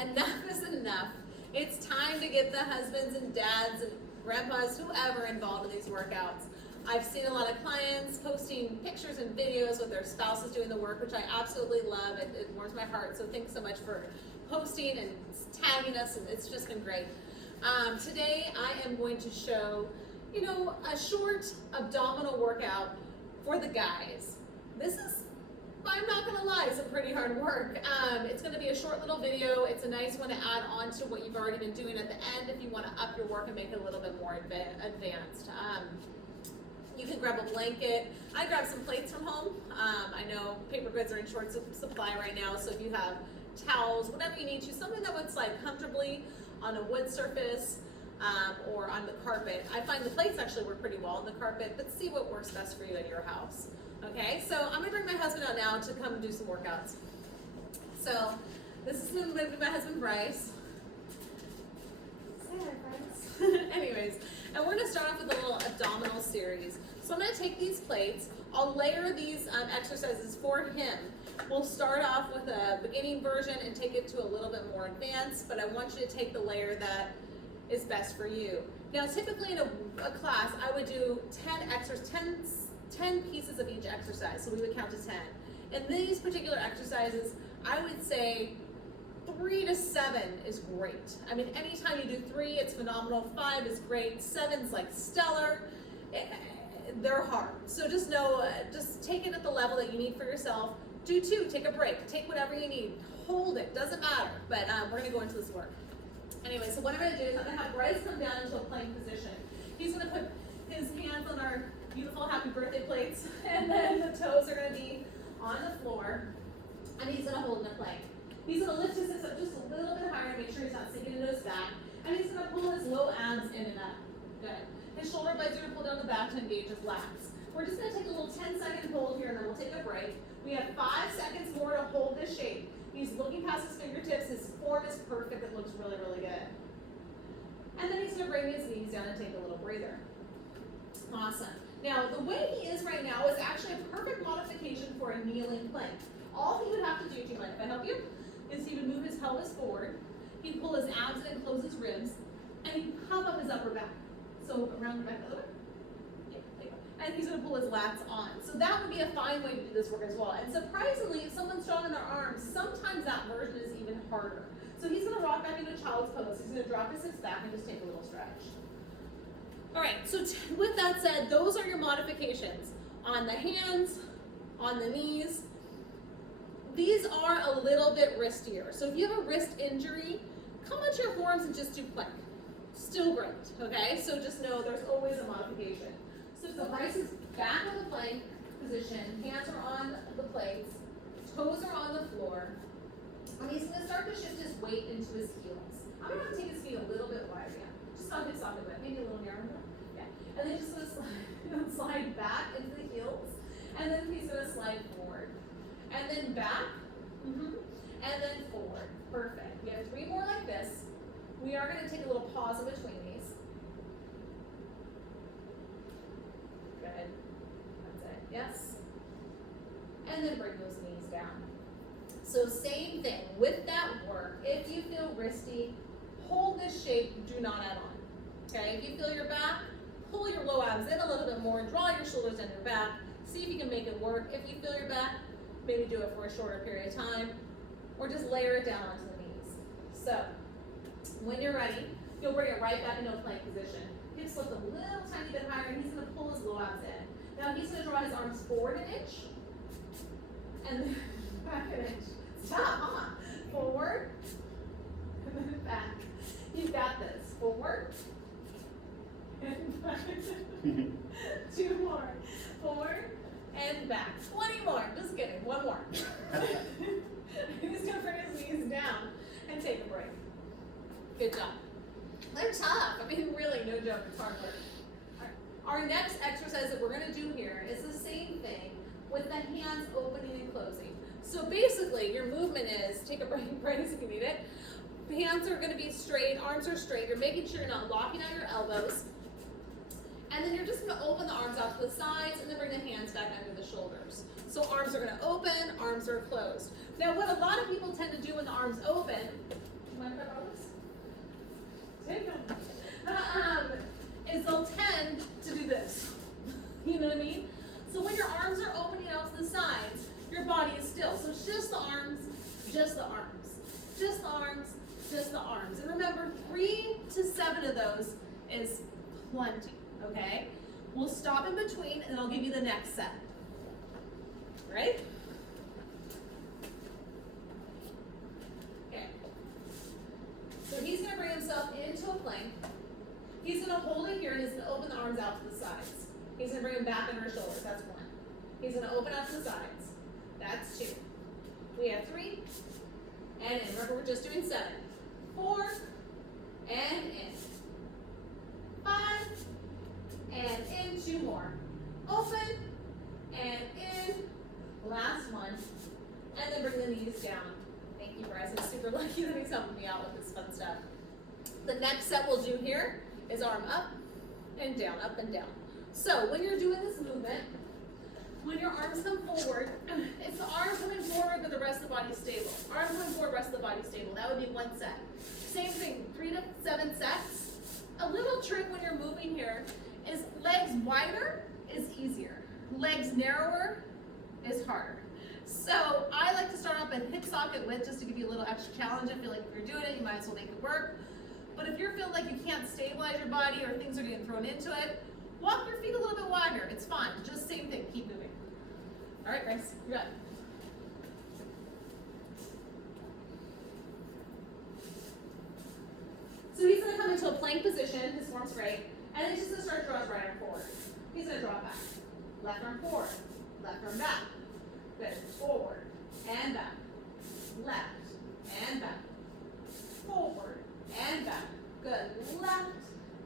enough is enough. It's time to get the husbands and dads and grandpas, whoever, involved in these workouts. I've seen a lot of clients posting pictures and videos with their spouses doing the work, which I absolutely love. It warms my heart. So thanks so much for posting and tagging us, and it's just been great. Today I am going to show, a short abdominal workout for the guys. This is, I'm not gonna lie, some pretty hard work. It's gonna be a short little video. It's a nice one to add on to what you've already been doing at the end if you wanna up your work and make it a little bit more advanced. You can grab a blanket. I grabbed some plates from home. I know paper goods are in short supply right now, so if you have towels, whatever you need to, something that would slide comfortably on a wood surface or on the carpet. I find the plates actually work pretty well on the carpet, but see what works best for you at your house. Okay, so I'm gonna bring my husband out now to come do some workouts. So this is gonna be my husband, Bryce. Say hi, Bryce. Anyways, and we're gonna start off with a little abdominal series. So I'm gonna take these plates, I'll layer these exercises for him. We'll start off with a beginning version and take it to a little bit more advanced, but I want you to take the layer that is best for you. Now, typically in a class, I would do 10 pieces of each exercise, so we would count to 10. In these particular exercises, I would say 3 to 7 is great. I mean, anytime you do 3, it's phenomenal. 5 is great. 7's like stellar. They're hard. So just know, just take it at the level that you need for yourself. Do 2, take a break, take whatever you need. Hold it, doesn't matter. But we're gonna go into this work. Anyway, so what I'm gonna do is I'm gonna have Bryce come down into a plank position. He's gonna put his hands on our beautiful happy birthday plates, and then the toes are gonna be on the floor, and he's gonna hold in a plank. He's gonna lift his hips up just a little bit higher, make sure he's not sinking into his back, and he's gonna pull his low abs in and up. Good. His shoulder blades are gonna pull down the back to engage his lats. We're just gonna take a little 10-second hold here, and then we'll take a break. We have 5 seconds more to hold this shape. He's looking past his fingertips. His form is perfect. It looks really, really good. And then he's gonna bring his knees down and take a little breather. Awesome. Now, the way he is right now is actually a perfect modification for a kneeling plank. All he would have to do, do you mind if I help you? Is he would move his pelvis forward, he'd pull his abs in and close his ribs, and he'd pump up his upper back. So around the back the other way. Yeah, there you go. And he's gonna pull his lats on. So that would be a fine way to do this work as well. And surprisingly, if someone's strong in their arms, sometimes that version is even harder. So he's gonna rock back into child's pose. He's gonna drop his hips back and just take a little stretch. All right, so with that said, those are your modifications. On the hands, on the knees. These are a little bit wristier. So if you have a wrist injury, come onto your forearms and just do plank. Still great, okay? So just know there's always a modification. So Bryce is back on the plank position, hands are on the plates, toes are on the floor, and he's gonna start to shift his weight into his heels. I'm gonna have to take his feet a little bit wider, yeah. Just not hip socket, but maybe a little narrower. Yeah. And then just gonna slide back into the heels, and then he's gonna slide forward. And then back, and then forward. Perfect. We have 3 more like this. We are gonna take a little pause in between these. Good. That's it. Yes. And then bring those knees down. So same thing with that work. If you feel wristy, hold this shape, do not add on. Okay, if you feel your back, pull your low abs in a little bit more, draw your shoulders in your back, see if you can make it work. If you feel your back, maybe do it for a shorter period of time, or just layer it down onto the knees. So, when you're ready, you'll bring it right back into a plank position. Hips lift a little tiny bit higher, and he's gonna pull his low abs in. Now he's gonna draw his arms forward an inch, and then back an inch. Stop, huh? Forward, and then back. You've got this. Forward, and back. 2 more. Forward, and back. 20 more. Just kidding. 1 more. He's gonna bring his knees down and take a break. Good job. They're tough. I mean, really, no joke. It's hard work. Our next exercise that we're gonna do here is the same thing with the hands opening and closing. So basically, your movement is, take a break, Bryce, if you need it. Hands are gonna be straight, arms are straight. You're making sure you're not locking out your elbows. And then you're just gonna open the arms out to the sides and then bring the hands back under the shoulders. So arms are gonna open, arms are closed. Now what a lot of people tend to do when the arms open, know what I mean? So when your arms are opening out to the sides, your body is still. So it's just the arms, just the arms, just the arms, just the arms. And remember, 3 to 7 of those is plenty, okay? We'll stop in between and then I'll give you the next set. Right? Okay. So he's going to bring himself into a plank. He's going to hold it here and he's going to open the arms out to the sides. He's going to bring them back under his shoulders. That's 1. He's going to open out to the sides. That's 2. We have 3. And in. Remember, we're just doing 7. 4. And in. 5. And in. 2 more. Open. And in. Last one. And then bring the knees down. Thank you, Bryce. I'm super lucky that he's helping me out with this fun stuff. The next set we'll do here is arm up and down, up and down. So when you're doing this movement, when your arms come forward, it's the arms coming forward, but the rest of the body stable. Arms coming forward, rest of the body stable. That would be 1 set. Same thing, 3 to 7 sets. A little trick when you're moving here is legs wider is easier. Legs narrower is harder. So I like to start off at hip socket width just to give you a little extra challenge. I feel like if you're doing it, you might as well make it work. But if you're feeling like you can't stabilize your body or things are getting thrown into it, walk your feet a little bit wider. It's fine. Just same thing. Keep moving. All right, Bryce, you're up. So he's going to come into a plank position. His form's great. And then he's just going to start to draw his right arm forward. He's going to draw it back. Left arm forward. Left arm back. Good. Forward and back. Left and back. Forward and back. Good. Left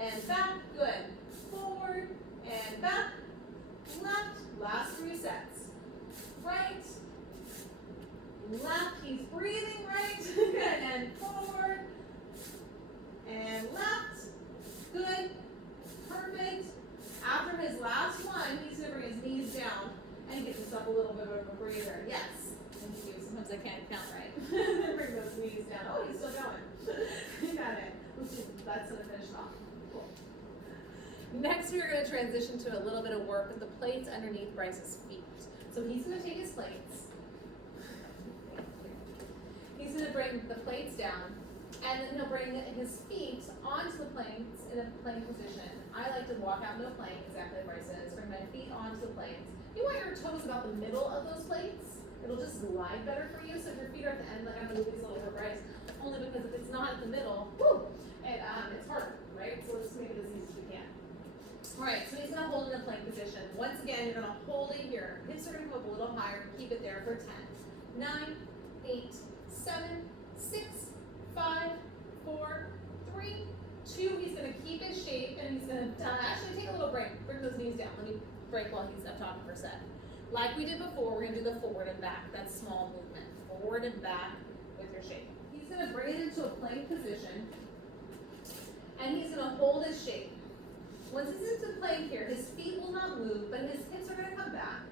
and back. Good. Forward and back. Left. Last 3 sets. Right. Left. He's breathing right. Good. And forward. And left. Good. Perfect. After his last one, he's going to bring his knees down and get himself a little bit of a breather. Yes. Thank you. Sometimes I can't count right. Then bring those knees down. Oh, he's still going. You got it. That's going to finish off. Cool. Next, we're going to transition to a little bit of work with the plates underneath Bryce's feet. So he's going to take his plates. He's going to bring the plates down, and then he'll bring his feet onto the plates in a plank position. I like to walk out into a plank, exactly like Bryce says, bring my feet onto the plates. You want your toes about the middle of those plates. It'll just glide better for you. So if your feet are at the end, like I'm going to move these a little over Bryce, only because if it's not at the middle, it's harder, right? So let's make it as easy as we can. All right, so he's going to hold in a plank position. Once again, you're going to hold it here. Hips are going to come up a little higher. Keep it there for 10, 9, 8, 7, 6, 5, 4, 3, 2. He's going to keep his shape, and he's going to actually take a little break. Bring those knees down. Let me break while he's up talking for a sec. Like we did before, we're going to do the forward and back. That's small movement. Forward and back with your shape. He's going to bring it into a plank position, and he's going to hold his shape. Once he's into plank here, his feet will not move, but his hips are going to come back,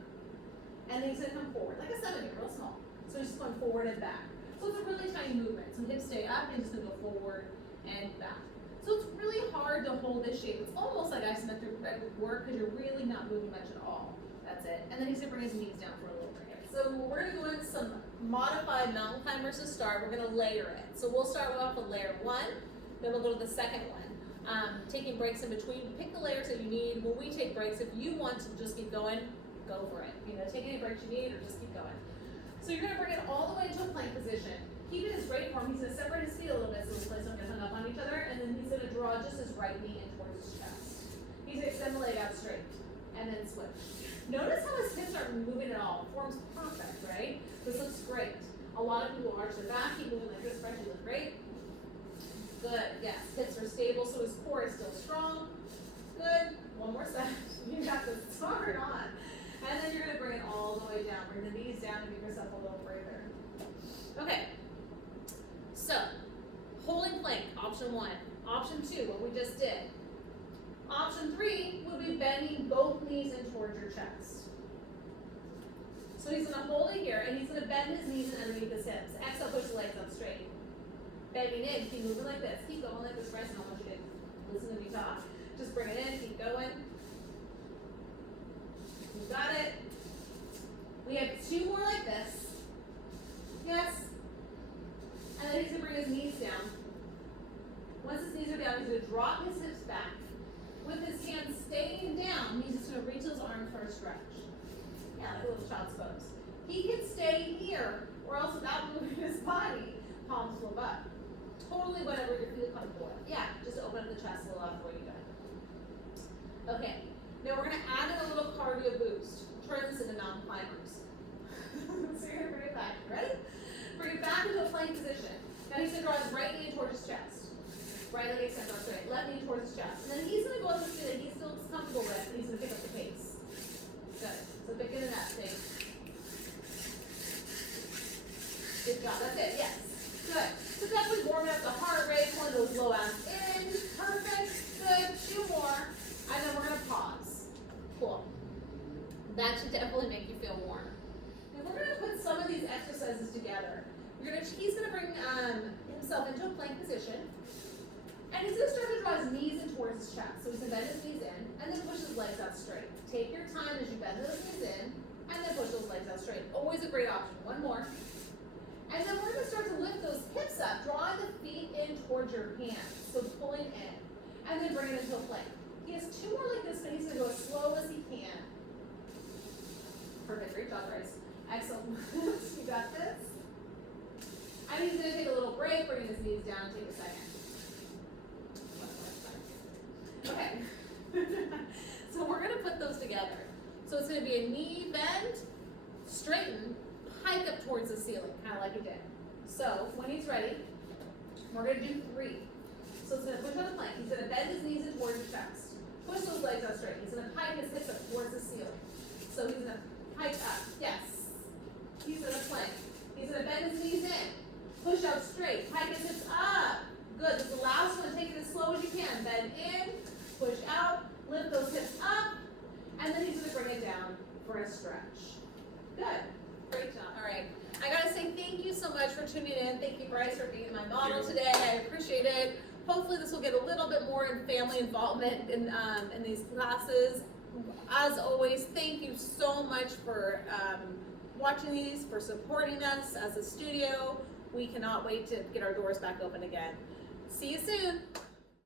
and then he's going to come forward, like a 7 here, real small. So he's just going forward and back. So it's a really tiny movement. So hips stay up, and he's just going to go forward and back. So it's really hard to hold this shape. It's almost like isometric work because you're really not moving much at all. That's it. And then he's going to bring his knees down for a little bit. So we're going to go into some modified mountain climbers to start. We're going to layer it. So we'll start off with layer 1, then we'll go to the second one. Taking breaks in between. Pick the layers that you need. When we take breaks, if you want to just keep going, go for it. Take any breaks you need or just keep going. So you're going to bring it all the way into a plank position. Keep it as great form. He's going to separate his feet a little bit so his legs don't get hung up on each other, and then he's going to draw just his right knee in towards his chest. He's going to extend the leg out straight, and then switch. Notice how his hips aren't moving at all. Form's perfect, right? This looks great. A lot of people arch their back, keep moving like this, Bryce, you look great. Good, yes, hips are stable, so his core is still strong. Good, one more set. You got this, it's hard on. And then you're going to bring it all the way down. Bring the knees down and give yourself a little breather. Okay, so holding plank, option 1. Option 2, what we just did. Option 3 would be bending both knees in towards your chest. So he's going to hold it here, and he's going to bend his knees in underneath his hips. Exhale, push the legs up straight. Bending in, keep moving like this. Keep going like this, Bryce. I don't want you to listen to me talk. Just bring it in, keep going. You got it. We have 2 more like this. Yes. And then he's gonna bring his knees down. Once his knees are down, he's gonna drop his hips back. With his hands staying down, he's just gonna reach his arms for a stretch. Yeah, like a little child's pose. He can stay here, or else without moving his body, palms flip up. Totally whatever you feel comfortable with. Yeah, just open up the chest a little before you go. Okay, now we're gonna add in a little cardio boost. Turn this into mountain climbers. So you're gonna bring it back. Ready? Bring it back into a plank position. Now he's gonna draw his right knee towards his chest. Right leg extends out straight. Left knee towards his chest. And then he's gonna go up the speed that he feels comfortable with, and he's gonna pick up the pace. Good. So picking it up, take. Good job. That's it. Yes. Good. So definitely warming up the heart rate, pulling those low abs in. Perfect. Good. 2 more. And then we're gonna pause. Cool. That should definitely make you feel warm. And we're gonna put some of these exercises together. He's gonna bring himself into a plank position. And he's gonna start to draw his knees in towards his chest. So he's gonna bend his knees in and then push his legs out straight. Take your time as you bend those knees in and then push those legs out straight. Always a great option. 1 more. And then we're gonna start to lift those hips up, drawing the feet in towards your hands. So pulling in. And then bring it into a plank. He has 2 more like this, but he's gonna go as slow as he can. Perfect. Great job, Bryce. Excellent. You got this. And he's gonna take a little break, bring his knees down, take a second. Okay. So we're gonna put those together. So it's gonna be a knee bend, straighten, hike up towards the ceiling, kind of like you did. So when he's ready, we're gonna do 3. So it's gonna push on the plank. He's gonna bend his knees in towards his chest. Push those legs out straight. He's gonna hike his hips up towards the ceiling. So he's gonna hike up. Yes. He's gonna plank. He's gonna bend his knees in. Push out straight. Hike his hips up. Good. This is the last one. Take it as slow as you can. Bend in. Push out. Lift those hips up. And then he's gonna bring it down for a stretch. Good. Great job. All right. I gotta say thank you so much for tuning in. Thank you, Bryce, for being my model today. I appreciate it. Hopefully this will get a little bit more in family involvement in these classes. As always, thank you so much for watching these, for supporting us as a studio. We cannot wait to get our doors back open again. See you soon.